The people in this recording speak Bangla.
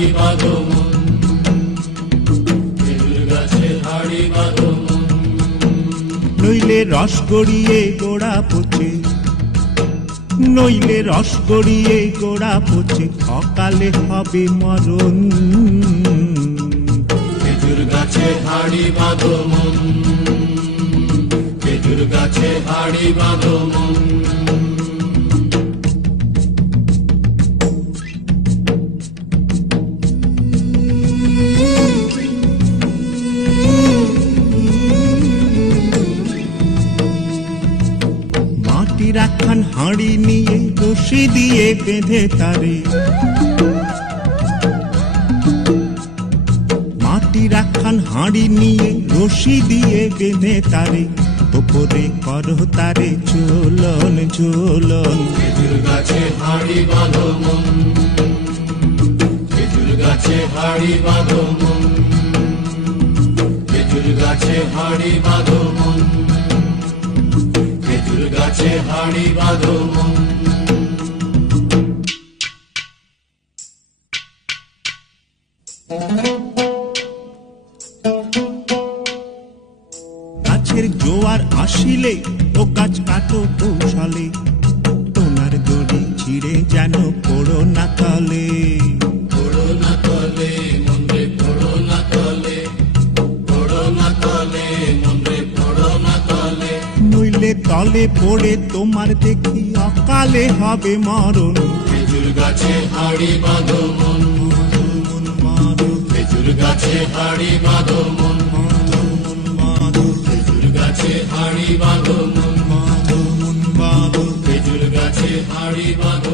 হাড়ি বাঁধো মন, খেজুর গাছে হাড়ি বাঁধো মন। নইলে রস গড়িয়ে গোড়া পচে, নইলে রস গড়িয়ে গোড়া পচে, অকালে হবে মরণ। খেজুর গাছে হাড়ি বাঁধো মন, খেজুর গাছে হাড়ি বাঁধো মন। মাটির একখান হাঁড়ি নিয়ে রশি দিয়ে বেঁধে তারে, মাটির একখান হাঁড়ি নিয়ে রশি দিয়ে বেঁধে তারে, ওপরে করো তারে ঝোলন ঝোলন। খেজুর গাছে হাড়ি বাঁধো মন, খেজুর গাছে হাড়ি বাঁধো মন, খেজুর গাছে হাড়ি বাঁধো মন, খেজুর গাছে হাড়ি বাঁধো মন। গাছের জোয়ার আসিলে ও গাছ কাটো কৌশলে, তোমার দড়ি ছিঁড়ে যেন পড়ো না তলে। পড়ো না তলে মন রে, পড়ো না তলে, পড়ো না তলে মন রে, পড়ো না তলে। নইলে তলে পড়ে তোমার দেখি অকালে হবে মরণ। খেজুর গাছে হাড়ি বাঁধো মন, খেজুর গাছে হাড়ি বাঁধো মন, খেজুর গাছে হাড়ি বাঁধো মন, খেজুর গাছে হাড়ি বাঁধো।